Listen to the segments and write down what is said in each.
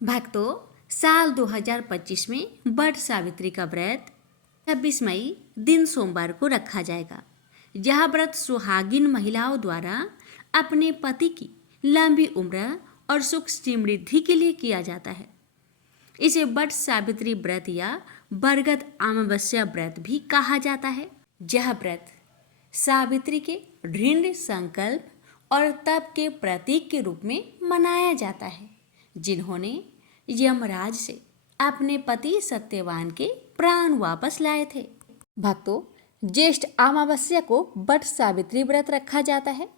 भक्तों, साल 2025 में वट सावित्री का व्रत 26 मई दिन सोमवार को रखा जाएगा। यह व्रत सुहागिन महिलाओं द्वारा अपने पति की लंबी उम्र और सुख समृद्धि के लिए किया जाता है। इसे वट सावित्री व्रत या बरगद अमावस्या व्रत भी कहा जाता है। यह व्रत सावित्री के दृढ़ संकल्प और तप के प्रतीक के रूप में मनाया जाता है, जिन्होंने यमराज से अपने पति सत्यवान के प्राण वापस लाए थे। भक्तों, ज्येष्ठ अमावस्या को वट सावित्री व्रत रखा जाता है।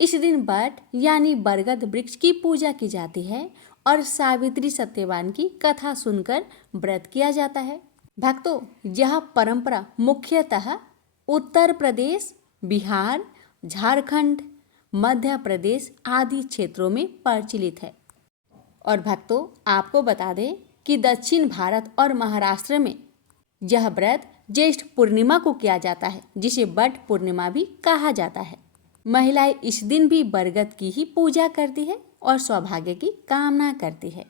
इस दिन वट यानी बरगद वृक्ष की पूजा की जाती है और सावित्री सत्यवान की कथा सुनकर व्रत किया जाता है। भक्तों, यह परंपरा मुख्यतः उत्तर प्रदेश, बिहार, झारखंड, मध्य प्रदेश आदि क्षेत्रों में प्रचलित है। और भक्तों, आपको बता दें कि दक्षिण भारत और महाराष्ट्र में यह व्रत ज्येष्ठ पूर्णिमा को किया जाता है, जिसे वट पूर्णिमा भी कहा जाता है। महिलाएं इस दिन भी बरगद की ही पूजा करती है और सौभाग्य की कामना करती है।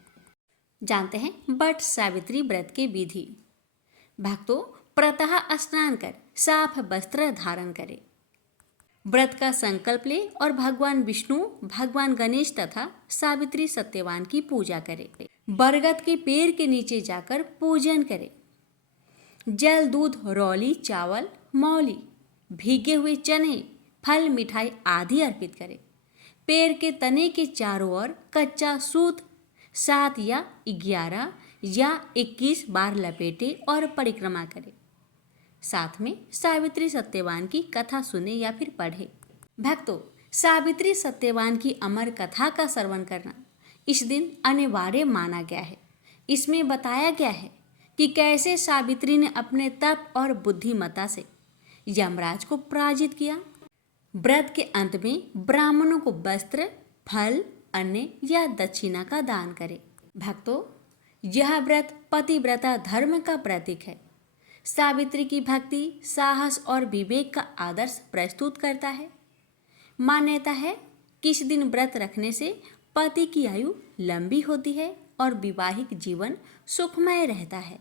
जानते हैं वट सावित्री व्रत की विधि। भक्तों, प्रातः स्नान कर साफ वस्त्र धारण करें, व्रत का संकल्प ले और भगवान विष्णु, भगवान गणेश तथा सावित्री सत्यवान की पूजा करें। बरगद के पेड़ के नीचे जाकर पूजन करें। जल, दूध, रौली, चावल, मौली, भीगे हुए चने, फल, मिठाई आदि अर्पित करें। पेड़ के तने के चारों ओर कच्चा सूत 7 या 11 या 21 बार लपेटे और परिक्रमा करें। साथ में सावित्री सत्यवान की कथा सुने या फिर पढ़े। भक्तों, सावित्री सत्यवान की अमर कथा का श्रवण करना इस दिन अनिवार्य माना गया है। इसमें बताया गया है कि कैसे सावित्री ने अपने तप और बुद्धिमत्ता से यमराज को पराजित किया। व्रत के अंत में ब्राह्मणों को वस्त्र, फल, अन्न या दक्षिणा का दान करें। भक्तों, यह व्रत पतिव्रता धर्म का प्रतीक है। सावित्री की भक्ति, साहस और विवेक का आदर्श प्रस्तुत करता है। मान्यता है कि इस दिन व्रत रखने से पति की आयु लंबी होती है और वैवाहिक जीवन सुखमय रहता है।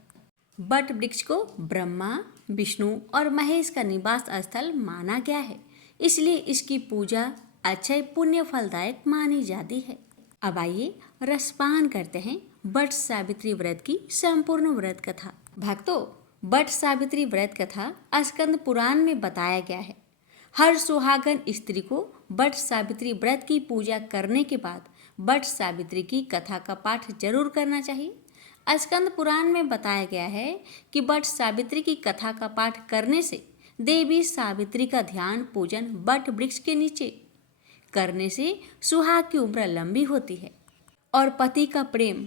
वट वृक्ष को ब्रह्मा, विष्णु और महेश का निवास स्थल माना गया है, इसलिए इसकी पूजा अक्षय पुण्य फलदायक मानी जाती है। अब आइए रसपान करते हैं वट सावित्री व्रत की संपूर्ण व्रत कथा। भक्तों, वट सावित्री व्रत कथा स्कंद पुराण में बताया गया है। हर सुहागन स्त्री को वट सावित्री व्रत की पूजा करने के बाद वट सावित्री की कथा का पाठ जरूर करना चाहिए। स्कंद पुराण में बताया गया है कि वट सावित्री की कथा का पाठ करने से देवी सावित्री का ध्यान पूजन वट वृक्ष के नीचे करने से सुहाग की उम्र लंबी होती है और पति का प्रेम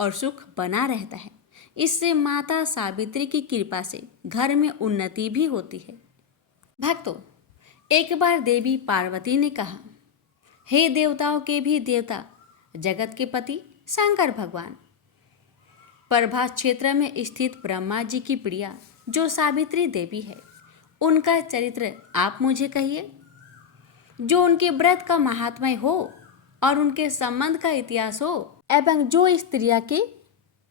और सुख बना रहता है। इससे माता सावित्री की कृपा से घर में उन्नति भी होती है। भक्तों, एक बार देवी पार्वती ने कहा, हे देवताओं के भी देवता, जगत के पति शंकर भगवान, प्रभास क्षेत्र में स्थित ब्रह्मा जी की प्रिया जो सावित्री देवी है, उनका चरित्र आप मुझे कहिए। जो उनके व्रत का महात्म्य हो और उनके संबंध का इतिहास हो एवं जो स्त्रिया के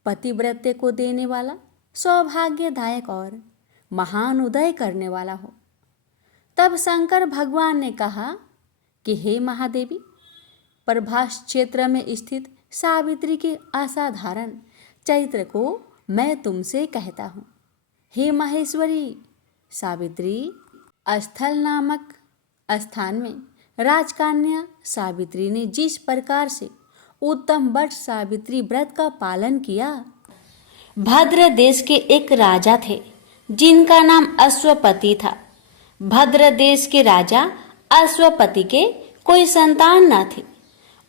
पतिव्रत्य को देने वाला, सौभाग्यदायक और महान उदय करने वाला हो। तब शंकर भगवान ने कहा कि हे महादेवी, प्रभास क्षेत्र में स्थित सावित्री के असाधारण चरित्र को मैं तुमसे कहता हूँ। हे महेश्वरी सावित्री, स्थल नामक स्थान में राजकन्या सावित्री ने जिस प्रकार से उत्तम वट सावित्री व्रत का पालन किया। भद्र देश के एक राजा थे जिनका नाम अश्वपति था। भद्र देश के राजा अश्वपति के कोई संतान न थी।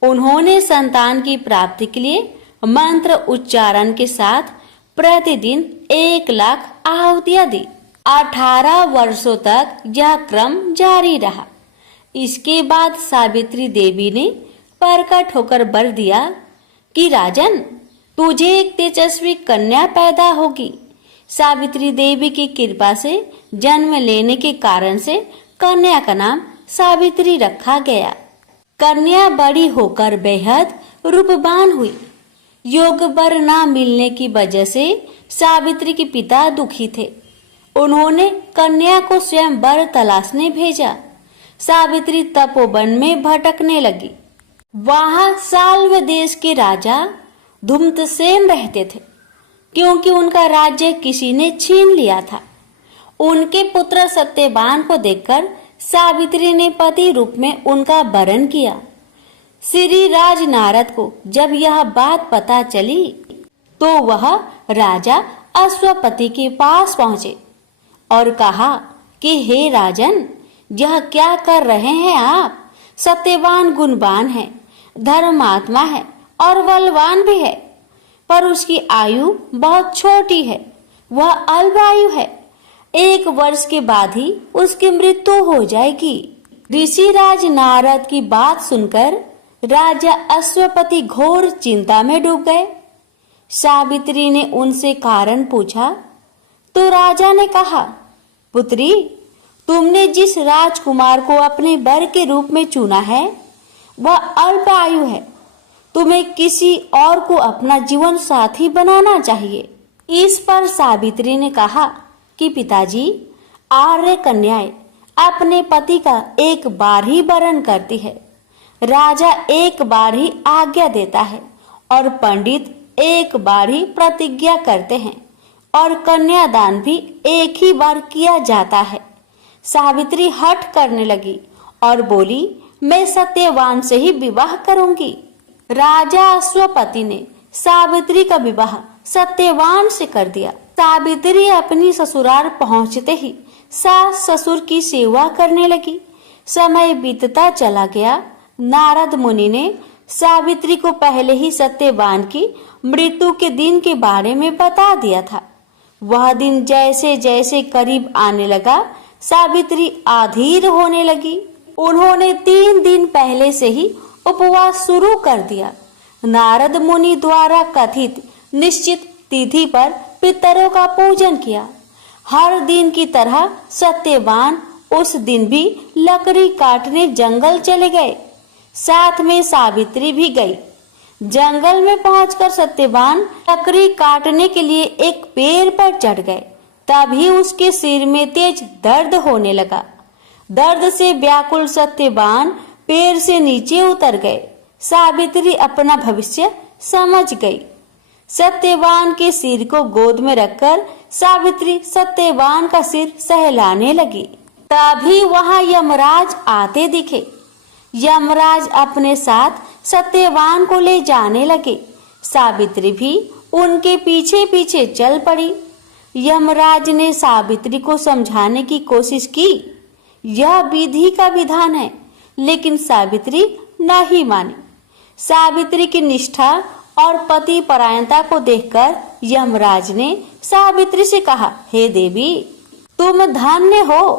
उन्होंने संतान की प्राप्ति के लिए मंत्र उच्चारण के साथ प्रतिदिन 1,00,000 आहुतियां दी। 18 वर्षों तक यह क्रम जारी रहा। इसके बाद सावित्री देवी ने प्रकट होकर वर दिया कि राजन, तुझे एक तेजस्वी कन्या पैदा होगी। सावित्री देवी की कृपा से जन्म लेने के कारण से कन्या का नाम सावित्री रखा गया। कन्या बड़ी होकर बेहद रूपवान हुई। योग्य वर न मिलने की वजह से सावित्री के पिता दुखी थे। उन्होंने कन्या को स्वयं वर तलाशने भेजा। सावित्री तपोवन में भटकने लगी। वहां साल्व देश के राजा धूम्रसेन रहते थे, क्योंकि उनका राज्य किसी ने छीन लिया था। उनके पुत्र सत्यवान को देखकर सावित्री ने पति रूप में उनका वरण किया। श्री राज नारद को जब यह बात पता चली तो वह राजा अश्वपति के पास पहुंचे और कहा कि हे राजन, यह क्या कर रहे हैं आप? सत्यवान गुणवान है, धर्मात्मा है और बलवान भी है, पर उसकी आयु बहुत छोटी है। वह अल्पायु है। 1 वर्ष के बाद ही उसकी मृत्यु हो जाएगी। ऋषिराज नारद की बात सुनकर राजा अश्वपति घोर चिंता में डूब गए। सावित्री ने उनसे कारण पूछा तो राजा ने कहा, पुत्री, तुमने जिस राजकुमार को अपने वर के रूप में चुना है वह अल्पायु है। तुम्हें किसी और को अपना जीवन साथी बनाना चाहिए। इस पर सावित्री ने कहा कि पिताजी, आर्य कन्याएं अपने पति का एक बार ही वरण करती है, राजा एक बार ही आज्ञा देता है और पंडित एक बार ही प्रतिज्ञा करते हैं और कन्यादान भी एक ही बार किया जाता है। सावित्री हठ करने लगी और बोली, मैं सत्यवान से ही विवाह करूंगी। राजा अश्वपति ने सावित्री का विवाह सत्यवान से कर दिया। सावित्री अपनी ससुराल पहुंचते ही सास ससुर की सेवा करने लगी। समय बीतता चला गया। नारद मुनि ने सावित्री को पहले ही सत्यवान की मृत्यु के दिन के बारे में बता दिया था। वह दिन जैसे जैसे करीब आने लगा, सावित्री अधीर होने लगी। उन्होंने 3 दिन पहले से ही उपवास शुरू कर दिया। नारद मुनि द्वारा कथित निश्चित तिथि पर पितरों का पूजन किया। हर दिन की तरह सत्यवान उस दिन भी लकड़ी काटने जंगल चले गए। साथ में सावित्री भी गई। जंगल में पहुंचकर सत्यवान लकड़ी काटने के लिए एक पेड़ पर चढ़ गए। तभी उसके सिर में तेज दर्द होने लगा। दर्द से व्याकुल सत्यवान पेड़ से नीचे उतर गए। सावित्री अपना भविष्य समझ गई। सत्यवान के सिर को गोद में रखकर सावित्री सत्यवान का सिर सहलाने लगी। तभी वहां यमराज आते दिखे। यमराज अपने साथ सत्यवान को ले जाने लगे। सावित्री भी उनके पीछे पीछे चल पड़ी। यमराज ने सावित्री को समझाने की कोशिश की। यह विधि का विधान है, लेकिन सावित्री नहीं मानी। सावित्री की निष्ठा और पति परायणता को देखकर यमराज ने सावित्री से कहा, हे देवी, तुम धन्य हो,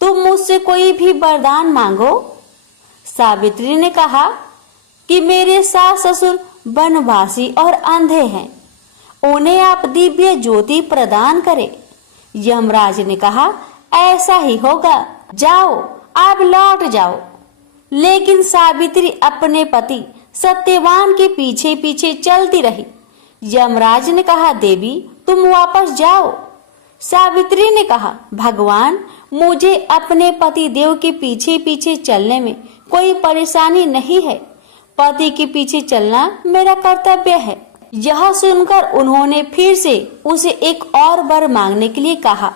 तुम मुझसे कोई भी वरदान मांगो। सावित्री ने कहा कि मेरे सास ससुर वनवासी और अंधे हैं, उन्हें आप दिव्य ज्योति प्रदान करें। यमराज ने कहा, ऐसा ही होगा, जाओ, आप लौट जाओ। लेकिन सावित्री अपने पति सत्यवान के पीछे पीछे चलती रही। यमराज ने कहा, देवी, तुम वापस जाओ। सावित्री ने कहा, भगवान, मुझे अपने पति देव के पीछे पीछे चलने में कोई परेशानी नहीं है। पति के पीछे चलना मेरा कर्तव्य है। यह सुनकर उन्होंने फिर से उसे एक और वर मांगने के लिए कहा।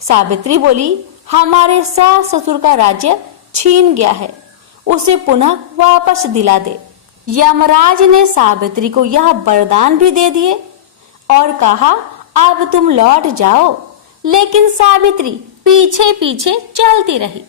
सावित्री बोली, हमारे सास ससुर का राज्य छीन गया है, उसे पुनः वापस दिला दे। यमराज ने सावित्री को यह वरदान भी दे दिए और कहा, अब तुम लौट जाओ। लेकिन सावित्री पीछे पीछे चलती रही।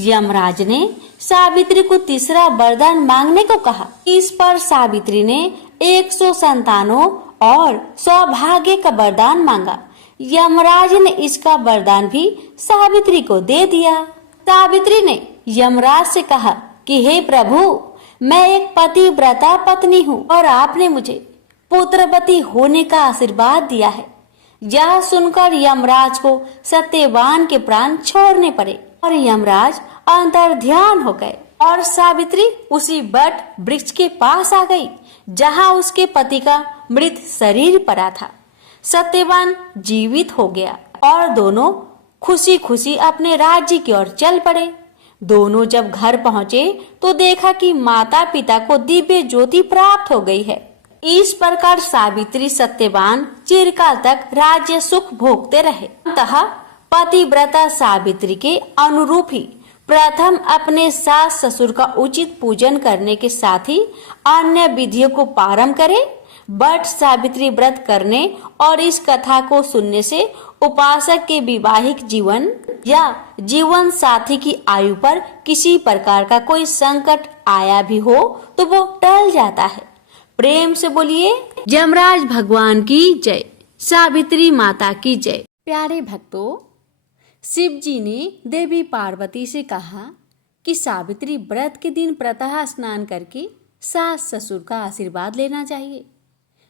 यमराज ने सावित्री को तीसरा वरदान मांगने को कहा। इस पर सावित्री ने 100 संतानों और सौभाग्य का वरदान मांगा। यमराज ने इसका वरदान भी सावित्री को दे दिया। सावित्री ने यमराज से कहा कि हे प्रभु, मैं एक पतिव्रता पत्नी हूँ और आपने मुझे पुत्रवती होने का आशीर्वाद दिया है। यह सुनकर यमराज को सत्यवान के प्राण छोड़ने पड़े और यमराज अंतर्ध्यान हो गए और सावित्री उसी वट वृक्ष के पास आ गई। जहां उसके पति का मृत शरीर पड़ा था। सत्यवान जीवित हो गया और दोनों खुशी खुशी अपने राज्य की ओर चल पड़े। दोनों जब घर पहुंचे तो देखा कि माता पिता को दिव्य ज्योति प्राप्त हो गई है। इस प्रकार सावित्री सत्यवान चिरकाल तक राज्य सुख भोगते रहे। अतः पतिव्रता सावित्री के अनुरूप ही प्रथम अपने सास ससुर का उचित पूजन करने के साथ ही अन्य विधियों को प्रारंभ करे। बट सावित्री व्रत करने और इस कथा को सुनने से उपासक के वैवाहिक जीवन या जीवन साथी की आयु पर किसी प्रकार का कोई संकट आया भी हो तो वो टल जाता है। प्रेम से बोलिए यमराज भगवान की जय, सावित्री माता की जय। प्यारे भक्तों, शिव जी ने देवी पार्वती से कहा कि सावित्री व्रत के दिन प्रातः स्नान करके सास ससुर का आशीर्वाद लेना चाहिए।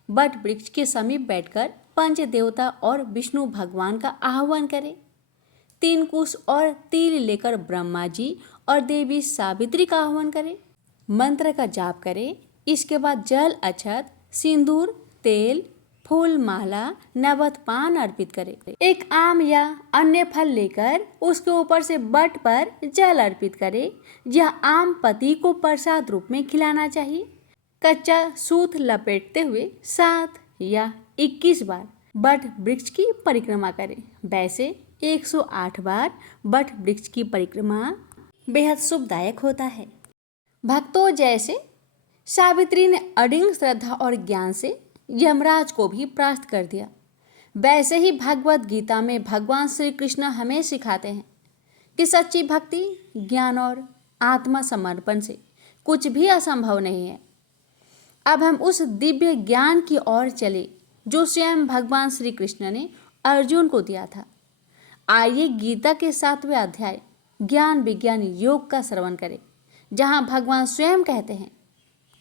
बट वृक्ष के समीप बैठकर पंच देवता और विष्णु भगवान का आह्वान करें। 3 कुश और तिल लेकर ब्रह्मा जी और देवी सावित्री का आह्वान करें। मंत्र का जाप करें। इसके बाद जल, अक्षत, सिंदूर, तेल, फूल माला, नवद पान अर्पित करें। एक आम या अन्य फल लेकर उसके ऊपर से बट पर जल अर्पित करें। यह आम पति को प्रसाद रूप में खिलाना चाहिए। कच्चा सूत लपेटते हुए 7 या 21 बार बट वृक्ष की परिक्रमा करें। वैसे 108 बार बट वृक्ष की परिक्रमा बेहद शुभदायक होता है। भक्तों, जैसे सावित्री ने अडिंग श्रद्धा और ज्ञान से यमराज को भी परास्त कर दिया, वैसे ही भगवत गीता में भगवान श्री कृष्ण हमें सिखाते हैं कि सच्ची भक्ति, ज्ञान और आत्मा समर्पण से कुछ भी असंभव नहीं है। अब हम उस दिव्य ज्ञान की ओर चले जो स्वयं भगवान श्री कृष्ण ने अर्जुन को दिया था। आइए गीता के 7वें अध्याय ज्ञान विज्ञान योग का श्रवण करें, जहां भगवान स्वयं कहते हैं,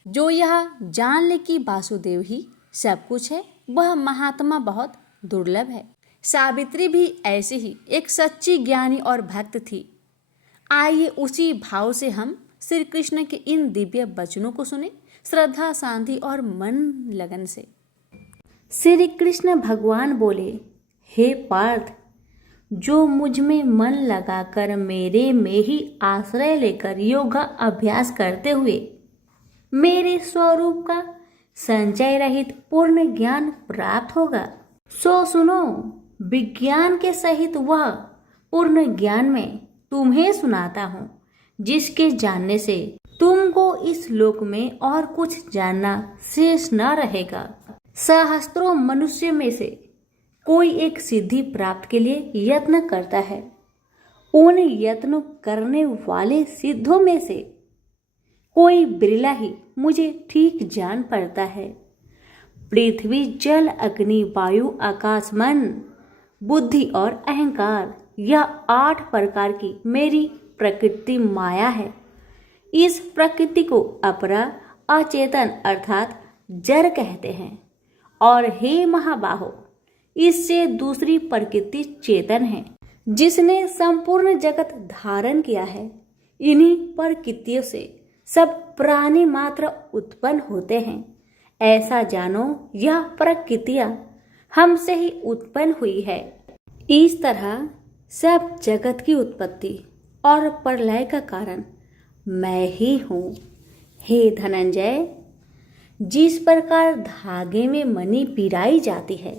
जो यह जान ले कि वासुदेव ही सब कुछ है, वह महात्मा बहुत दुर्लभ है। सावित्री भी ऐसी ही एक सच्ची ज्ञानी और भक्त थी। आइए उसी भाव से हम श्री कृष्ण के इन दिव्य वचनों को सुने, श्रद्धा, शांति और मन लगन से। श्री कृष्ण भगवान बोले, हे पार्थ, जो मुझ में मन लगाकर मेरे में ही आश्रय लेकर योगा अभ्यास करते हुए मेरे स्वरूप का संचय रहित पूर्ण ज्ञान प्राप्त होगा, सो सुनो, विज्ञान के सहित वह पूर्ण ज्ञान में तुम्हें सुनाता हूँ, जिसके जानने से तुमको इस लोक में और कुछ जानना शेष न रहेगा। सहस्त्रों मनुष्य में से कोई एक सिद्धि प्राप्त के लिए यत्न करता है। उन यत्न करने वाले सिद्धों में से कोई बिरला ही मुझे ठीक जान पड़ता है। पृथ्वी, जल, अग्नि, वायु, आकाश, मन, बुद्धि और अहंकार, यह 8 प्रकार की मेरी प्रकृति माया है। इस प्रकृति को अपरा, अचेतन अर्थात जड़ कहते हैं। और हे महाबाहो, इससे दूसरी प्रकृति चेतन है, जिसने संपूर्ण जगत धारण किया है। इन्हीं प्रकृतियों से सब प्राणी मात्र उत्पन्न होते हैं। ऐसा जानो, यह प्रकृतियां हमसे ही उत्पन्न हुई है। इस तरह सब जगत की उत्पत्ति और प्रलय का कारण मैं ही हूँ। हे धनंजय, जिस प्रकार धागे में मणि पिराई जाती है,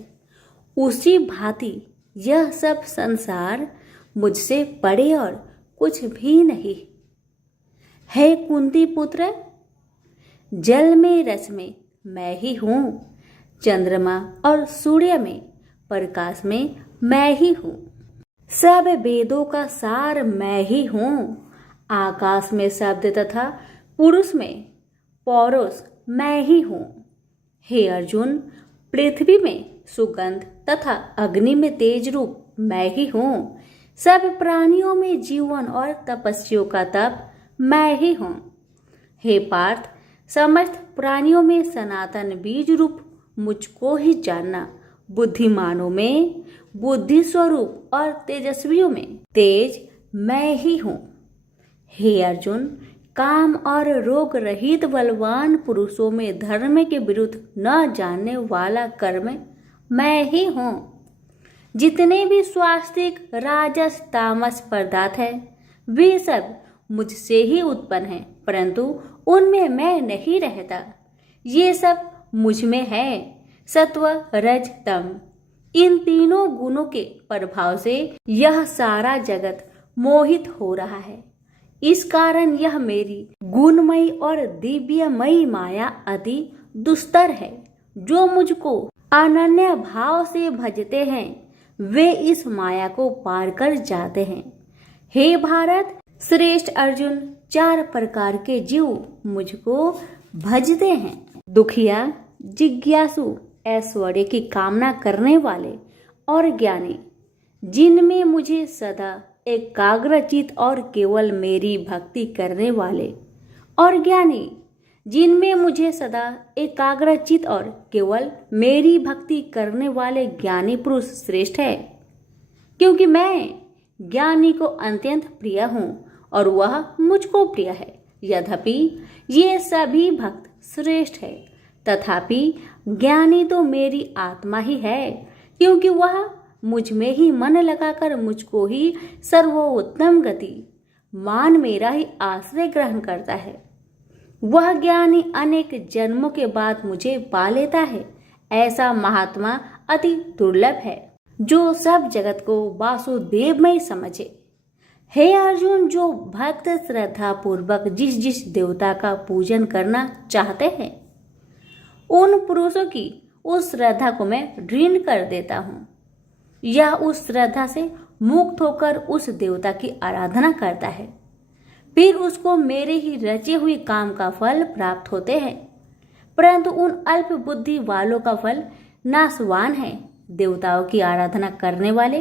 उसी भांति यह सब संसार मुझसे बड़े और कुछ भी नहीं। हे कुंती पुत्र, जल में रस में मैं ही हूँ, चंद्रमा और सूर्य में प्रकाश में मैं ही हूँ, सब वेदों का सार मैं ही हूँ, आकाश में शब्द तथा पुरुष में पौरुष मैं ही हूँ। हे अर्जुन, पृथ्वी में सुगंध तथा अग्नि में तेज रूप मैं ही हूँ, सब प्राणियों में जीवन और तपस्वियों का तप मैं ही हूँ। हे पार्थ, समस्त प्राणियों में सनातन बीज रूप मुझको ही जानना, बुद्धिमानों में बुद्धि स्वरूप और तेजस्वियों में तेज मैं ही हूँ। हे अर्जुन, काम और रोग रहित बलवान पुरुषों में धर्म के विरुद्ध न जानने वाला कर्म मैं ही हूँ। जितने भी स्वास्तिक राजस तामस पदार्थ है वे सब मुझसे ही उत्पन्न हैं, परंतु उनमें मैं नहीं रहता। ये सब मुझ में है। सत्व रज तम इन तीनों गुणों के प्रभाव से यह सारा जगत मोहित हो रहा है। इस कारण यह मेरी गुणमयी और दिव्यमयी माया अति दुस्तर है। जो मुझको अनन्य भाव से भजते हैं वे इस माया को पार कर जाते हैं। हे भारत श्रेष्ठ अर्जुन, 4 प्रकार के जीव मुझको भजते हैं। दुखिया, जिज्ञासु, ऐश्वर्य की कामना करने वाले और ज्ञानी, जिनमें मुझे सदा एकाग्रचित और केवल मेरी भक्ति करने वाले और ज्ञानी, जिनमें मुझे सदा एकाग्रचित और केवल मेरी भक्ति करने वाले ज्ञानी पुरुष श्रेष्ठ है, क्योंकि मैं ज्ञानी को अत्यंत प्रिय हूँ और वह मुझको प्रिय है। यद्यपि ये सभी भक्त श्रेष्ठ है, तथापि ज्ञानी तो मेरी आत्मा ही है, क्योंकि वह मुझ में ही मन लगाकर मुझको ही सर्वोत्तम गति मान मेरा ही आश्रय ग्रहण करता है। वह ज्ञानी अनेक जन्मों के बाद मुझे पा लेता है। ऐसा महात्मा अति दुर्लभ है जो सब जगत को वासुदेवमय समझे। हे अर्जुन, जो भक्त श्रद्धा पूर्वक जिस जिस देवता का पूजन करना चाहते हैं उन पुरुषों की उस श्रद्धा को मैं दृढ़ कर देता हूँ। यह उस श्रद्धा से मुक्त होकर उस देवता की आराधना करता है, फिर उसको मेरे ही रचे हुए काम का फल प्राप्त होते हैं। परंतु उन अल्प बुद्धि वालों का फल नाशवान है। देवताओं की आराधना करने वाले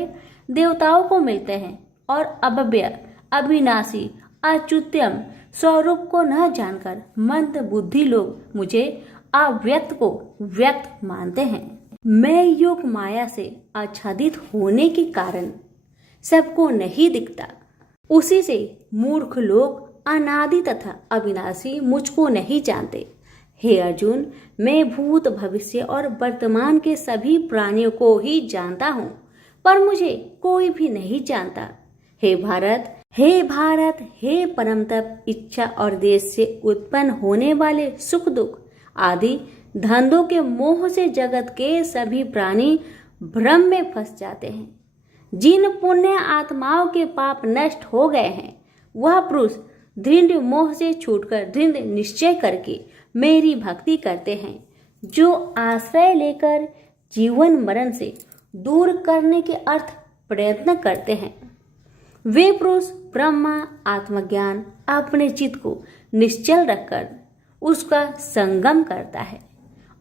देवताओं को मिलते हैं और अव्यय, अविनाशी, अच्युत्यम स्वरूप को न जानकर मंद बुद्धि लोग मुझे अव्यक्त को व्यक्त मानते हैं। मैं योग माया से आच्छादित होने के कारण सबको नहीं दिखता। उसी से मूर्ख लोग अनादि तथा अविनाशी मुझको नहीं जानते। हे अर्जुन, मैं भूत भविष्य और वर्तमान के सभी प्राणियों को ही जानता हूँ, पर मुझे कोई भी नहीं जानता। हे भारत, हे परम तप, इच्छा और देश से उत्पन्न होने वाले सुख दुख आदि धंधों के मोह से जगत के सभी प्राणी भ्रम में फंस जाते हैं। जिन पुण्य आत्माओं के पाप नष्ट हो गए हैं वह पुरुष दृढ़ मोह से छूटकर दृढ़ निश्चय करके मेरी भक्ति करते हैं, जो आश्रय लेकर जीवन मरण से दूर करने के अर्थ प्रयत्न करते हैं। वे पुरुष ब्रह्मा आत्मज्ञान अपने चित्त को निश्चल रखकर उसका संगम करता है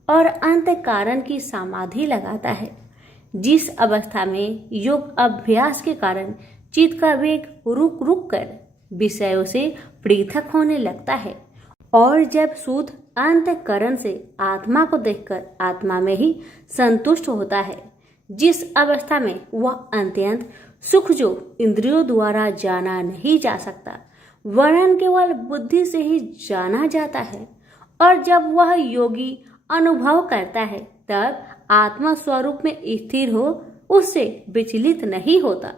और अंत कारण की समाधि लगाता है, जिस अवस्था में योग अभ्यास के कारण चित्त का वेग रुक रुक कर विषयों से पृथक होने लगता है और जब शुद्ध अंतःकरण से आत्मा को देखकर आत्मा में ही संतुष्ट होता है, जिस अवस्था में वह अत्यंत सुख जो इंद्रियों द्वारा जाना नहीं जा सकता वरन केवल बुद्धि से ही जाना जाता है, और जब वह योगी अनुभव करता है तब आत्मा स्वरूप में स्थिर हो उससे विचलित नहीं होता।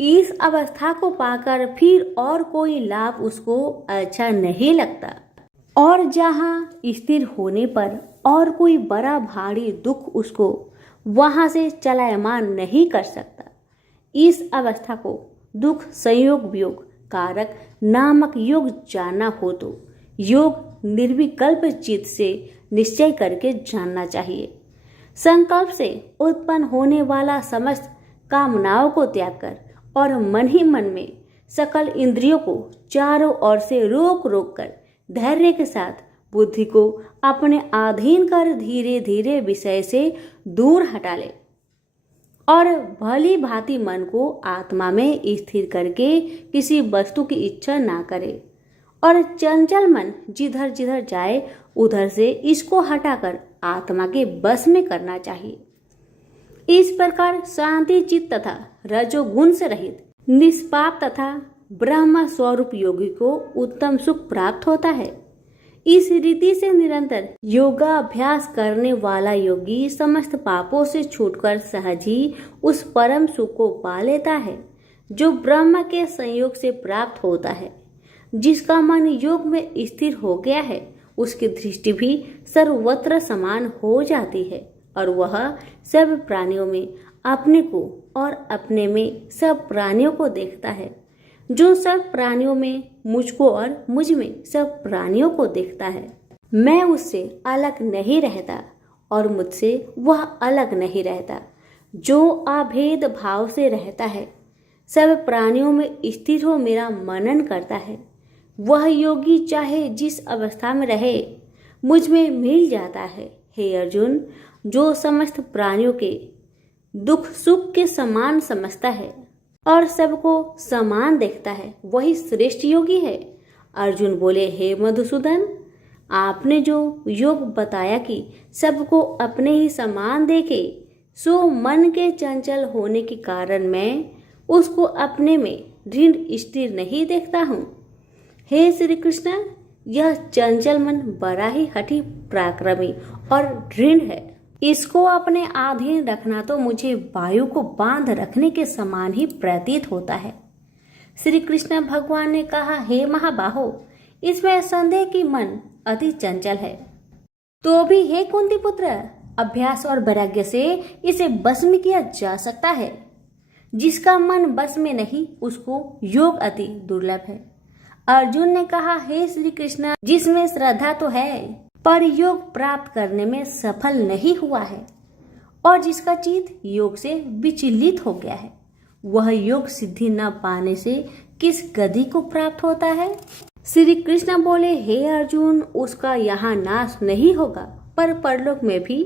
इस अवस्था को पाकर फिर और कोई लाभ उसको अच्छा नहीं लगता, और जहाँ स्थिर होने पर और कोई बड़ा भारी दुख उसको वहां से चलायमान नहीं कर सकता। इस अवस्था को दुख संयोग वियोग कारक नामक योग जानना हो तो योग निर्विकल्प चित्त से निश्चय करके जानना चाहिए। संकल्प से उत्पन्न होने वाला समस्त कामनाओं को त्याग कर और मन ही मन में सकल इंद्रियों को चारों ओर से रोक रोक कर धैर्य के साथ बुद्धि को अपने अधीन कर धीरे धीरे विषय से दूर हटा ले और भली भांति मन को आत्मा में स्थिर करके किसी वस्तु की इच्छा ना करे, और चंचल मन जिधर जिधर जाए उधर से इसको हटाकर आत्मा के बस में करना चाहिए। इस प्रकार शांति चित्त तथा रजोगुण से रहित निष्पाप तथा ब्रह्म स्वरूप योगी को उत्तम सुख प्राप्त होता है। इस रीति से निरंतर योगाभ्यास करने वाला योगी समस्त पापों से छूटकर सहज ही उस परम सुख को पा लेता है जो ब्रह्म के संयोग से प्राप्त होता है। जिसका मन योग में स्थिर हो गया है उसकी दृष्टि भी सर्वत्र समान हो जाती है और वह सब प्राणियों में अपने को और अपने में सब प्राणियों को देखता है। जो सब प्राणियों में मुझको और मुझ में सब प्राणियों को देखता है। मैं उससे अलग नहीं रहता और मुझसे वह अलग नहीं रहता। जो अभेद भाव से रहता है, सब प्राणियों में स्थिर हो मेरा मनन करता है, वह योगी चाहे जिस अवस्था में रहे मुझ में मिल जाता है। हे अर्जुन, जो समस्त प्राणियों के दुख सुख के समान समझता है और सबको समान देखता है वही श्रेष्ठ योगी है। अर्जुन बोले, हे मधुसूदन, आपने जो योग बताया कि सबको अपने ही समान देखे, सो मन के चंचल होने के कारण मैं उसको अपने में दृढ़ स्थिर नहीं देखता हूँ। हे श्री कृष्ण, यह चंचल मन बड़ा ही हठी पराक्रमी और दृढ़ है। इसको अपने अधीन रखना तो मुझे वायु को बांध रखने के समान ही प्रतीत होता है। श्री कृष्ण भगवान ने कहा, हे महाबाहो, इसमें संदेह कि मन अति चंचल है। तो भी हे कुंती पुत्र, अभ्यास और वैराग्य से इसे बस में किया जा सकता है। जिसका मन बस में नहीं उसको योग अति दुर्लभ है। अर्जुन ने कहा, हे श्री कृष्ण, जिसमें श्रद्धा तो है पर योग प्राप्त करने में सफल नहीं हुआ है और जिसका चित्त योग से विचलित हो गया है, वह योग सिद्धि न पाने से किस गति को प्राप्त होता है? श्री कृष्ण बोले, हे अर्जुन, उसका यहाँ नाश नहीं होगा पर परलोक में भी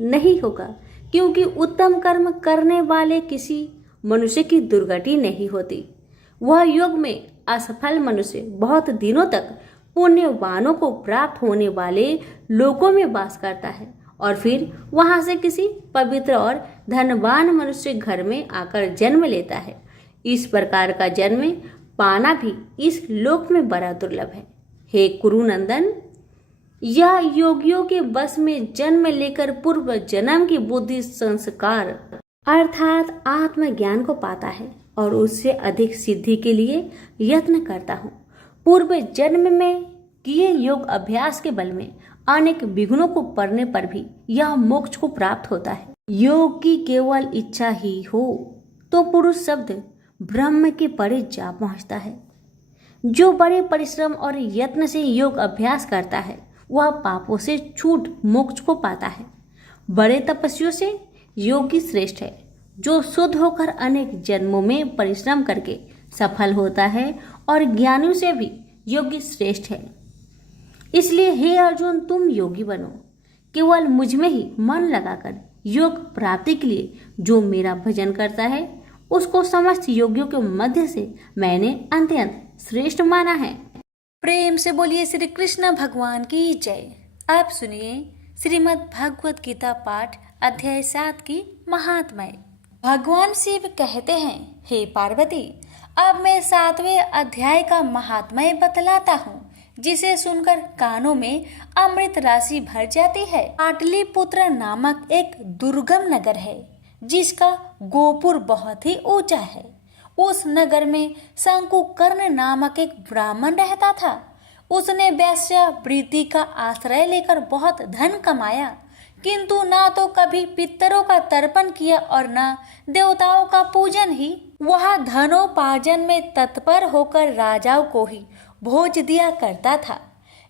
नहीं होगा, क्योंकि उत्तम कर्म करने वाले किसी मनुष्य की दुर्गति नहीं होती। वह योग में असफल मनुष्य बहुत दिनों तक पुण्यवानों को प्राप्त होने वाले लोकों में वास करता है और फिर वहां से किसी पवित्र और धनवान मनुष्य घर में आकर जन्म लेता है। इस प्रकार का जन्म पाना भी इस लोक में बड़ा दुर्लभ है। हे कुरुनंदन, यह योगियों के बस में जन्म लेकर पूर्व जन्म की बुद्धि संस्कार अर्थात आत्मज्ञान को पाता है और उससे अधिक सिद्धि के लिए यत्न करता हूँ। पूर्व जन्म में किए योग अभ्यास के बल में अनेक विघ्नों को पड़ने पर भी यह मोक्ष को प्राप्त होता है। योग की केवल इच्छा ही हो तो पुरुष शब्द ब्रह्म के परे जा पहुंचता है। जो बड़े परिश्रम और यत्न से योग अभ्यास करता है वह पापों से छूट मोक्ष को पाता है। बड़े तपस्वियों से योगी श्रेष्ठ है। जो शुद्ध होकर अनेक जन्मों में परिश्रम करके सफल होता है और ज्ञानियों से भी योगी श्रेष्ठ है। इसलिए हे अर्जुन, तुम योगी बनो। केवल मुझ में ही मन लगाकर योग प्राप्ति के लिए जो मेरा भजन करता है उसको समस्त योगियों के मध्य से मैंने अत्यंत श्रेष्ठ माना है। प्रेम से बोलिए श्री कृष्ण भगवान की जय। आप सुनिए श्रीमद् भगवत गीता पाठ अध्याय 7 की महात्म्य। भगवान शिव कहते हैं, हे पार्वती, अब मैं 7वें अध्याय का महात्म्य बतलाता हूँ, जिसे सुनकर कानों में अमृत राशि भर जाती है। पाटलिपुत्र नामक एक दुर्गम नगर है जिसका गोपुर बहुत ही ऊंचा है। उस नगर में शंकुकर्ण नामक एक ब्राह्मण रहता था। उसने वेश्यावृत्ति का आश्रय लेकर बहुत धन कमाया, किंतु ना तो कभी पितरों का तर्पण किया और ना देवताओं का पूजन ही। वह धनोपार्जन में तत्पर होकर राजाओं को ही भोज दिया करता था।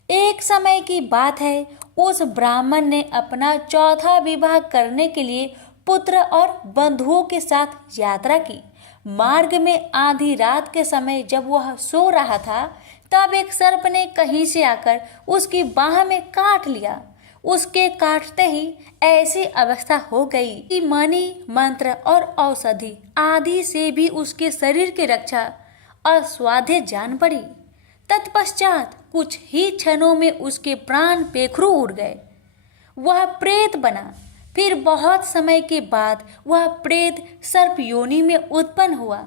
एक समय की बात है, उस ब्राह्मण ने अपना चौथा विवाह करने के लिए पुत्र और बंधुओं के साथ यात्रा की। मार्ग में आधी रात के समय जब वह सो रहा था, तब एक सर्प ने कहीं से आकर उसकी बाह में काट लिया। उसके काटते ही ऐसी अवस्था हो गई कि मणि, मंत्र और औषधि आदि से भी उसके शरीर की रक्षा असाध्य जान पड़ी। तत्पश्चात कुछ ही क्षणों में उसके प्राण पेखरू उड़ गए। वह प्रेत बना। फिर बहुत समय के बाद वह प्रेत सर्प योनि में उत्पन्न हुआ।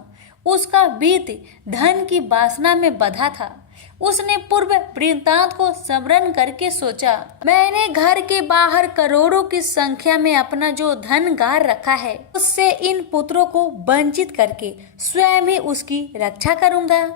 उसका बीत धन की वासना में बंधा था। उसने पूर्व वृत्तांत को स्मरण करके सोचा, मैंने घर के बाहर करोड़ों की संख्या में अपना जो धन गार रखा है, उससे इन पुत्रों को वंचित करके स्वयं ही उसकी रक्षा करूंगा।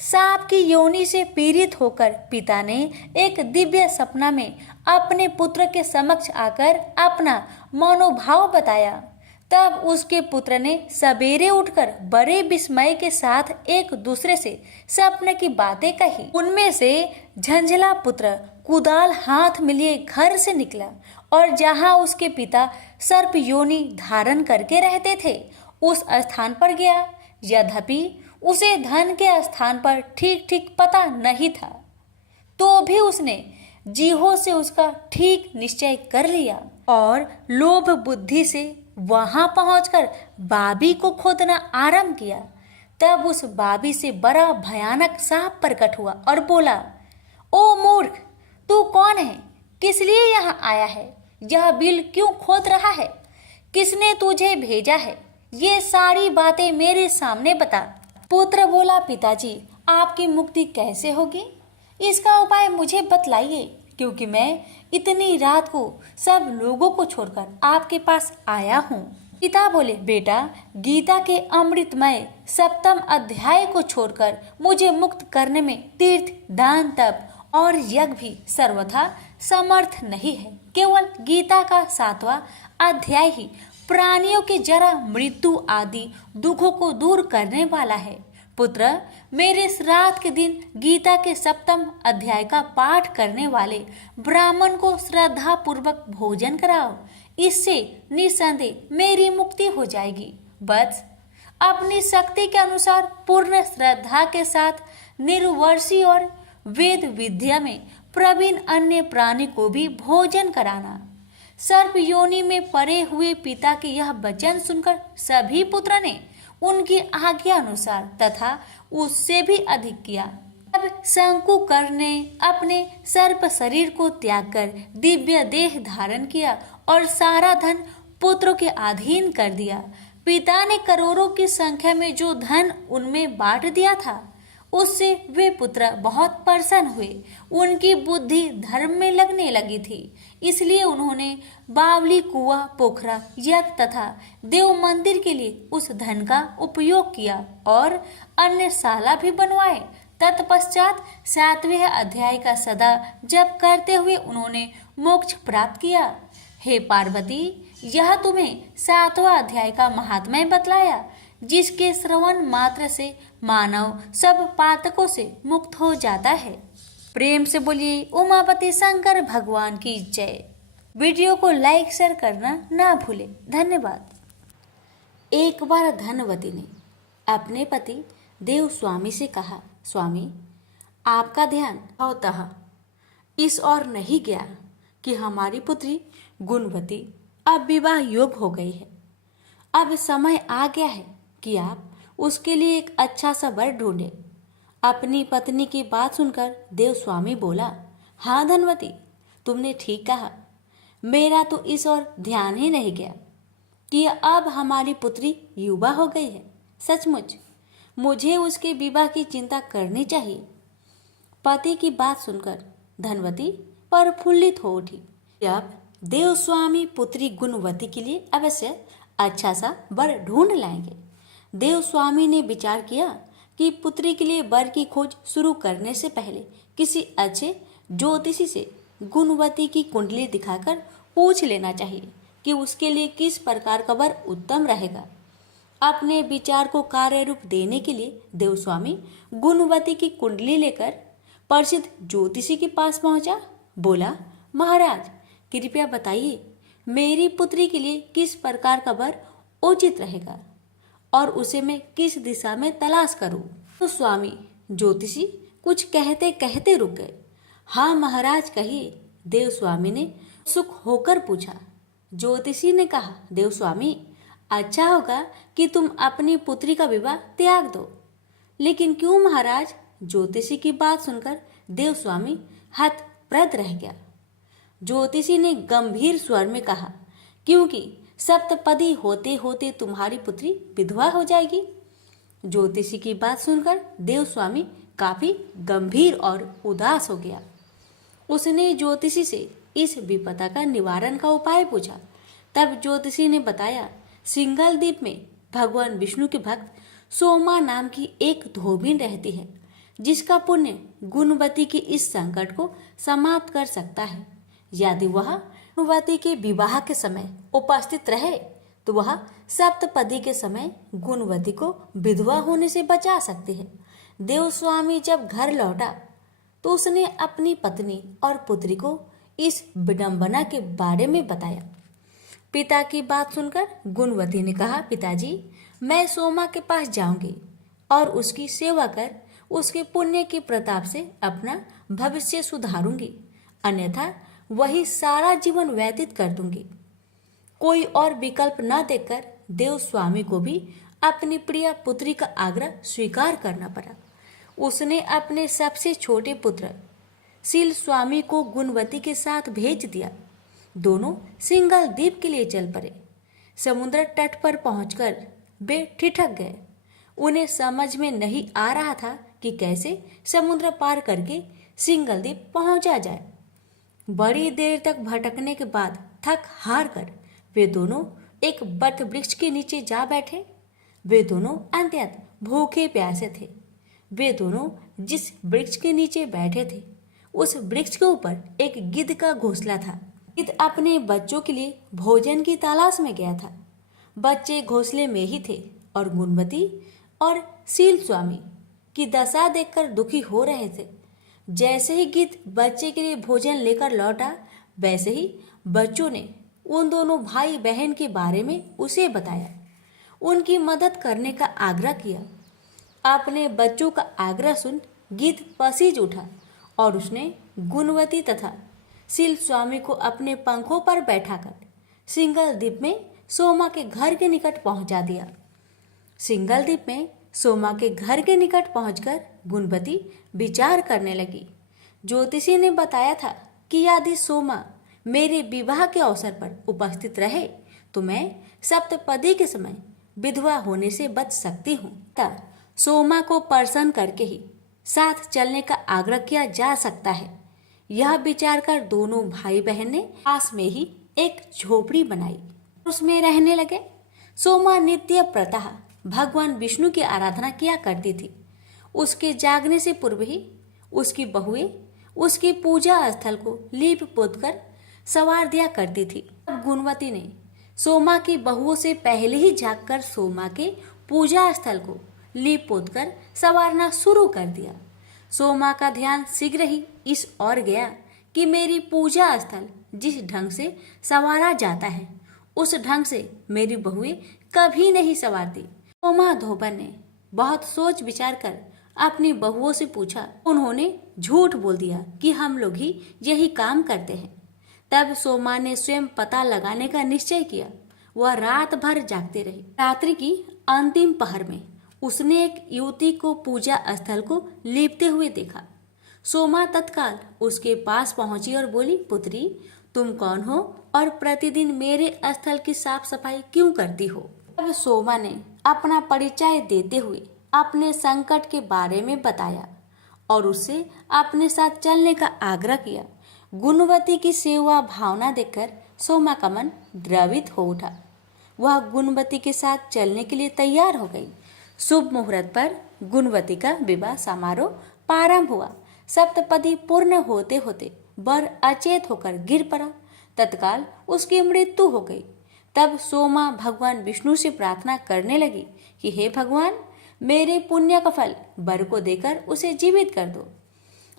सांप की योनि से पीड़ित होकर पिता ने एक दिव्य सपना में अपने पुत्र के समक्ष आकर अपना मनोभाव बताया। तब उसके पुत्र ने सवेरे उठकर बड़े विस्मय के साथ एक दूसरे से सपने की बातें कही। उनमें से झंझला पुत्र कुदाल हाथ में लिए घर से निकला और जहां उसके पिता सर्प योनि धारण करके रहते थे उस स्थान पर गया। यद्यपि उसे धन के स्थान पर ठीक ठीक पता नहीं था, तो भी उसने जीहो से उसका ठीक निश्चय कर लिया और लोभ बुद्धि से वहां पहुंचकर बाबी को खोदना आरंभ किया। तब उस बाबी से बड़ा भयानक सांप प्रकट हुआ और बोला, ओ मूर्ख, तू कौन है? किस लिए यहाँ आया है? यह बिल क्यों खोद रहा है? किसने तुझे भेजा है? ये सारी बातें मेरे सामने बता। पुत्र बोला, पिताजी, आपकी मुक्ति कैसे होगी? इसका उपाय मुझे बतलाइए, क्योंकि मैं इतनी रात को सब लोगों को छोड़कर आपके पास आया हूँ। पिता बोले, बेटा, गीता के अमृतमय 7वें अध्याय को छोड़कर मुझे मुक्त करने में तीर्थ, दान, तप और यज्ञ भी सर्वथा समर्थ नहीं है। केवल गीता का 7वां अध्याय ही प्राणियों के जरा मृत्यु आदि दुखों को दूर करने वाला है। पुत्र, मेरे श्राद्ध के दिन गीता के 7वें अध्याय का पाठ करने वाले ब्राह्मण को श्रद्धा पूर्वक भोजन कराओ। इससे निसंदेह मेरी मुक्ति हो जाएगी। बस अपनी शक्ति के अनुसार पूर्ण श्रद्धा के साथ निर्वर्षी और वेद विद्या में प्रवीण अन्य प्राणी को भी भोजन कराना। सर्प योनि में पड़े हुए पिता के यह वचन सुनकर सभी पुत्र ने उनकी आज्ञा अनुसार तथा उससे भी अधिक किया। अब शंकुकर ने अपने सर्प शरीर को त्याग कर दिव्य देह धारण किया और सारा धन पुत्रों के अधीन कर दिया। पिता ने करोड़ों की संख्या में जो धन उनमें बांट दिया था, उससे वे पुत्र बहुत प्रसन्न हुए। उनकी बुद्धि धर्म में लगने लगी थी, इसलिए उन्होंने बावली, कुआं, पोखरा, यज्ञ तथा देव मंदिर के लिए उस धन का उपयोग किया और अन्य शाला भी बनवाए। तत्पश्चात 7वें अध्याय का सदा जप करते हुए उन्होंने मोक्ष प्राप्त किया। हे पार्वती, यह तुम्हें 7वां अध्याय का महात्म्य बतलाया, जिसके श्रवण मात्र से मानव सब पातकों से मुक्त हो जाता है। प्रेम से बोलिए उमापति शंकर भगवान की जय। वीडियो को लाइक शेयर करना ना भूले। धन्यवाद। एक बार धनवती ने अपने पति देव स्वामी से कहा, स्वामी, आपका ध्यान स्वतः इस ओर नहीं गया कि हमारी पुत्री गुणवती अब विवाह योग्य हो गई है। अब समय आ गया है कि आप उसके लिए एक अच्छा सा वर ढूंढे। अपनी पत्नी की बात सुनकर देव स्वामी बोला, हाँ धनवती, तुमने ठीक कहा। मेरा तो इस ओर ध्यान ही नहीं गया कि अब हमारी पुत्री युवा हो गई है। सचमुच मुझे उसके विवाह की चिंता करनी चाहिए। पति की बात सुनकर धनवती प्रफुल्लित हो उठी। अब देव स्वामी पुत्री गुणवती के लिए अवश्य अच्छा सा वर ढूंढ लाएंगे। देव स्वामी ने विचार किया कि पुत्री के लिए वर की खोज शुरू करने से पहले किसी अच्छे ज्योतिषी से गुणवती की कुंडली दिखाकर पूछ लेना चाहिए कि उसके लिए किस प्रकार का वर उत्तम रहेगा। अपने विचार को कार्य रूप देने के लिए देव स्वामी गुणवती की कुंडली लेकर प्रसिद्ध ज्योतिषी के पास पहुंचा। बोला, महाराज, कृपया बताइए मेरी पुत्री के लिए किस प्रकार का वर उचित रहेगा और उसे मैं किस दिशा में तलाश करूं। तो स्वामी ज्योतिषी कुछ कहते कहते रुक गए। हाँ महाराज, कहिए, देव स्वामी ने सुख होकर पूछा। ज्योतिषी ने कहा, देव स्वामी, अच्छा होगा कि तुम अपनी पुत्री का विवाह त्याग दो। लेकिन क्यों महाराज? ज्योतिषी की बात सुनकर देव स्वामी हतप्रभ रह गया। ज्योतिषी ने गंभीर स्वर में कहा, क्योंकि सप्तपदी होते होते तुम्हारी पुत्री विधवा हो जाएगी। ज्योतिषी की बात सुनकर देवस्वामी काफी गंभीर और उदास हो गया। उसने ज्योतिषी से इस विपदा का निवारण का उपाय पूछा। तब ज्योतिषी ने बताया, सिंघल द्वीप में भगवान विष्णु के भक्त सोमा नाम की एक धोबिन रहती है, जिसका पुण्य गुणवती के इस संकट को समाप्त कर सकता है। यदि वह गुणवती के विवाह के समय उपस्थित रहे तो वह सप्तपदी के समय गुणवती को विधवा होने से बचा सकती है। देवस्वामी जब घर लौटा तो उसने अपनी पत्नी और पुत्री को इस विडंबना के बारे में बताया। पिता की बात सुनकर गुणवती ने कहा, पिताजी, मैं सोमा के पास जाऊंगी और उसकी सेवा कर उसके पुण्य के प्रताप से अपना भविष्य सुधारूंगी, अन्यथा वही सारा जीवन व्यतीत कर दूंगी। कोई और विकल्प न देखकर देवस्वामी को भी अपनी प्रिय पुत्री का आग्रह स्वीकार करना पड़ा। उसने अपने सबसे छोटे पुत्र सील स्वामी को गुणवती के साथ भेज दिया। दोनों सिंघल द्वीप के लिए चल पड़े। समुद्र तट पर पहुंचकर वे ठिठक गए। उन्हें समझ में नहीं आ रहा था कि कैसे समुद्र पार करके सिंघल द्वीप पहुंचा जाए। बड़ी देर तक भटकने के बाद थक हार कर वे दोनों एक बट वृक्ष के नीचे जा बैठे। वे दोनों अत्यंत भूखे प्यासे थे। वे दोनों जिस वृक्ष के नीचे बैठे थे उस वृक्ष के ऊपर एक गिद्ध का घोंसला था। गिद्ध अपने बच्चों के लिए भोजन की तलाश में गया था। बच्चे घोंसले में ही थे और गुणवती और सील स्वामी की दशा देखकर दुखी हो रहे थे। जैसे ही गिद्ध बच्चे के लिए भोजन लेकर लौटा, वैसे ही बच्चों ने उन दोनों भाई बहन के बारे में उसे बताया, उनकी मदद करने का आग्रह किया। अपने बच्चों का आग्रह सुन गिद्ध पसीज उठा और उसने गुणवती तथा सील स्वामी को अपने पंखों पर बैठाकर सिंघल द्वीप में सोमा के घर के निकट पहुंचा दिया। सिंघल द्वीप में सोमा के घर के निकट पहुंचकर गुणवती विचार करने लगी। ज्योतिषी ने बताया था कि यदि सोमा मेरे विवाह के अवसर पर उपस्थित रहे तो मैं सप्तपदी के समय विधवा होने से बच सकती हूँ। सोमा को प्रसन्न करके ही साथ चलने का आग्रह किया जा सकता है। यह विचार कर दोनों भाई बहन ने पास में ही एक झोपड़ी बनाई, उसमें रहने लगे। सोमा नित्य प्रतः भगवान विष्णु की आराधना किया करती थी। उसके जागने से पूर्व ही उसकी बहुएं उसकी पूजा स्थल को लीप पोत कर संवार दिया करती थी। अब गुणवती ने सोमा की बहुओं से पहले ही जागकर सोमा के पूजा स्थल को लीप पोत कर संवारना शुरू कर दिया। सोमा का ध्यान शीघ्र ही इस ओर गया कि मेरी पूजा स्थल जिस ढंग से संवारा जाता है उस ढंग से मेरी बहुएं कभी नहीं संवारती। सोमा धोबन ने बहुत सोच विचार कर अपनी बहुओं से पूछा। उन्होंने झूठ बोल दिया कि हम लोग ही यही काम करते हैं। तब सोमा ने स्वयं पता लगाने का निश्चय किया। वह रात भर जागते रही। रात्रि की अंतिम पहर में उसने एक युवती को पूजा स्थल को लीपते हुए देखा। सोमा तत्काल उसके पास पहुंची और बोली, पुत्री, तुम कौन हो और प्रतिदिन मेरे स्थल की साफ सफाई क्यों करती हो? तब सोमा ने अपना परिचय देते हुए अपने संकट के बारे में बताया और उससे अपने साथ चलने का आग्रह किया। गुणवती की सेवा भावना देखकर सोमा का मन द्रवित हो उठा। वह गुणवती के साथ चलने के लिए तैयार हो गई। शुभ मुहूर्त पर गुणवती का विवाह समारोह प्रारंभ हुआ। सप्तपदी पूर्ण होते होते वर अचेत होकर गिर पड़ा। तत्काल उसकी मृत्यु हो गई। तब सोमा भगवान विष्णु से प्रार्थना करने लगी कि हे भगवान, मेरे पुण्य का फल वर को देकर उसे जीवित कर दो।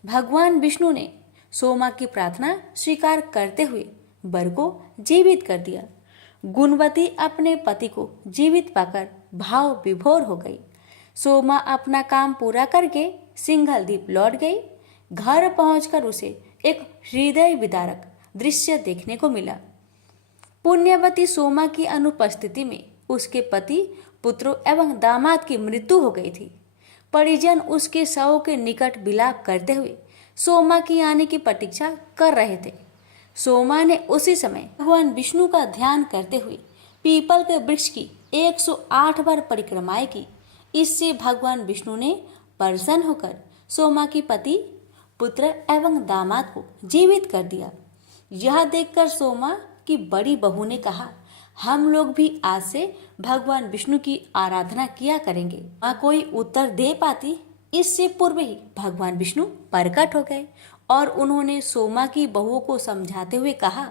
भगवान विष्णु ने सोमा की प्रार्थना स्वीकार करते हुए वर को जीवित कर दिया। गुणवती अपने पति को जीवित पाकर भाव विभोर हो गई। सोमा अपना काम पूरा करके सिंघल द्वीप लौट गई। घर पहुंचकर उसे एक हृदय विदारक दृश्य देखने को मिला। पुण्यवती सोमा की अनुपस्थिति में उसके पति, पुत्रों एवं दामाद की मृत्यु हो गई थी। परिजन उसके शव के निकट विलाप करते हुए सोमा की आने की प्रतीक्षा कर रहे थे। सोमा ने उसी समय भगवान विष्णु का ध्यान करते हुए पीपल के वृक्ष की 108 बार परिक्रमाएं की। इससे भगवान विष्णु ने प्रसन्न होकर सोमा की पति, पुत्र एवं दामाद को जीवित कर दिया। यह देखकर सोमा की बड़ी बहू ने कहा, हम लोग भी आज से भगवान विष्णु की आराधना किया करेंगे। माँ कोई उत्तर दे पाती, इससे पूर्व ही भगवान विष्णु प्रकट हो गए और उन्होंने सोमा की बहुओं को समझाते हुए कहा,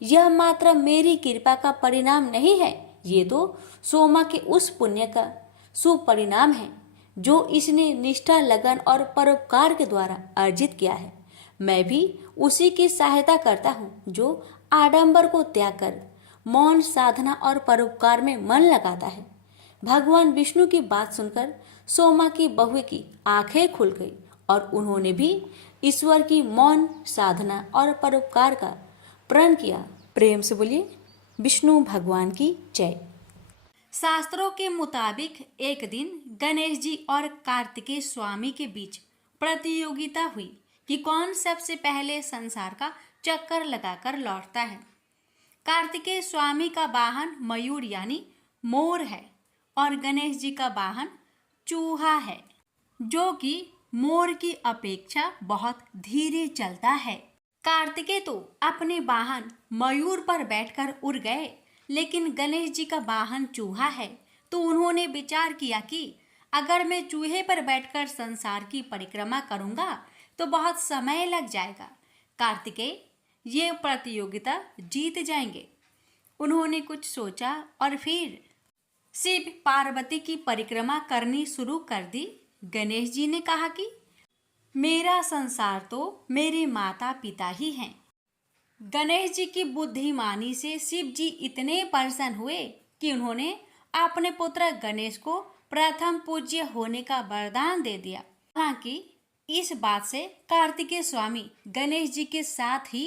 यह मात्र मेरी कृपा का परिणाम नहीं है, ये तो सोमा के उस पुण्य का सुपरिणाम है जो इसने निष्ठा, लगन और परोपकार के द्वारा अर्जित किया है। मैं भी उसी की सहायता करता हूँ जो आडंबर को त्याग कर मौन साधना और परोपकार में मन लगाता है। भगवान विष्णु की बात सुनकर सोमा की बहू की आंखें खुल गई और उन्होंने भी ईश्वर की मौन साधना और परोपकार का प्रण किया। प्रेम से बोलिए विष्णु भगवान की जय। शास्त्रों के मुताबिक एक दिन गणेश जी और कार्तिकेय स्वामी के बीच प्रतियोगिता हुई कि कौन सबसे पहले संसार का चक्कर लगाकर लौटता है। कार्तिकेय स्वामी का वाहन मयूर यानी मोर है और गणेश जी का वाहन चूहा है, जो कि मोर की अपेक्षा बहुत धीरे चलता है। कार्तिकेय तो अपने वाहन मयूर पर बैठकर उड़ गए, लेकिन गणेश जी का वाहन चूहा है, तो उन्होंने विचार किया कि अगर मैं चूहे पर बैठकर संसार की परिक्रमा करूंगा तो बहुत समय लग जाएगा। कार्तिकेय ये प्रतियोगिता जीत जाएंगे। उन्होंने कुछ सोचा और फिर शिव पार्वती की परिक्रमा करनी शुरू कर दी। गणेश जी ने कहा कि मेरा संसार तो मेरे माता पिता ही हैं। गणेश जी की बुद्धिमानी से शिव जी इतने प्रसन्न हुए कि उन्होंने अपने पुत्र गणेश को प्रथम पूज्य होने का वरदान दे दिया। हालांकि इस बात से कार्तिकेय स्वामी गणेश जी के साथ ही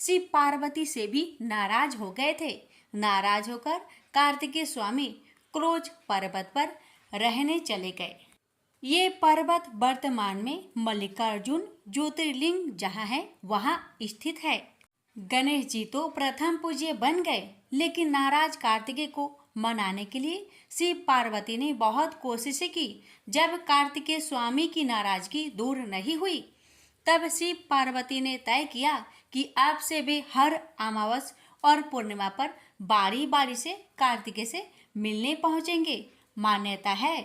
शिव पार्वती से भी नाराज हो गए थे। नाराज होकर कार्तिकेय स्वामी क्रोच पर्वत पर रहने चले गए। ये पर्वत वर्तमान में मल्लिकार्जुन ज्योतिर्लिंग जहाँ है वहाँ स्थित है। गणेश जी तो प्रथम पूज्य बन गए, लेकिन नाराज कार्तिकेय को मनाने के लिए शिव पार्वती ने बहुत कोशिशें की। जब कार्तिकेय स्वामी की नाराजगी दूर नहीं हुई, तब शिव पार्वती ने तय किया कि अब से वे हर अमावस और पूर्णिमा पर बारी बारी से कार्तिकेय से मिलने पहुंचेंगे। मान्यता है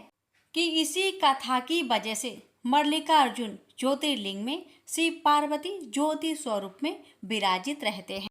कि इसी कथा की वजह से मल्लिकार्जुन ज्योतिर्लिंग में शिव पार्वती ज्योति स्वरूप में विराजित रहते हैं।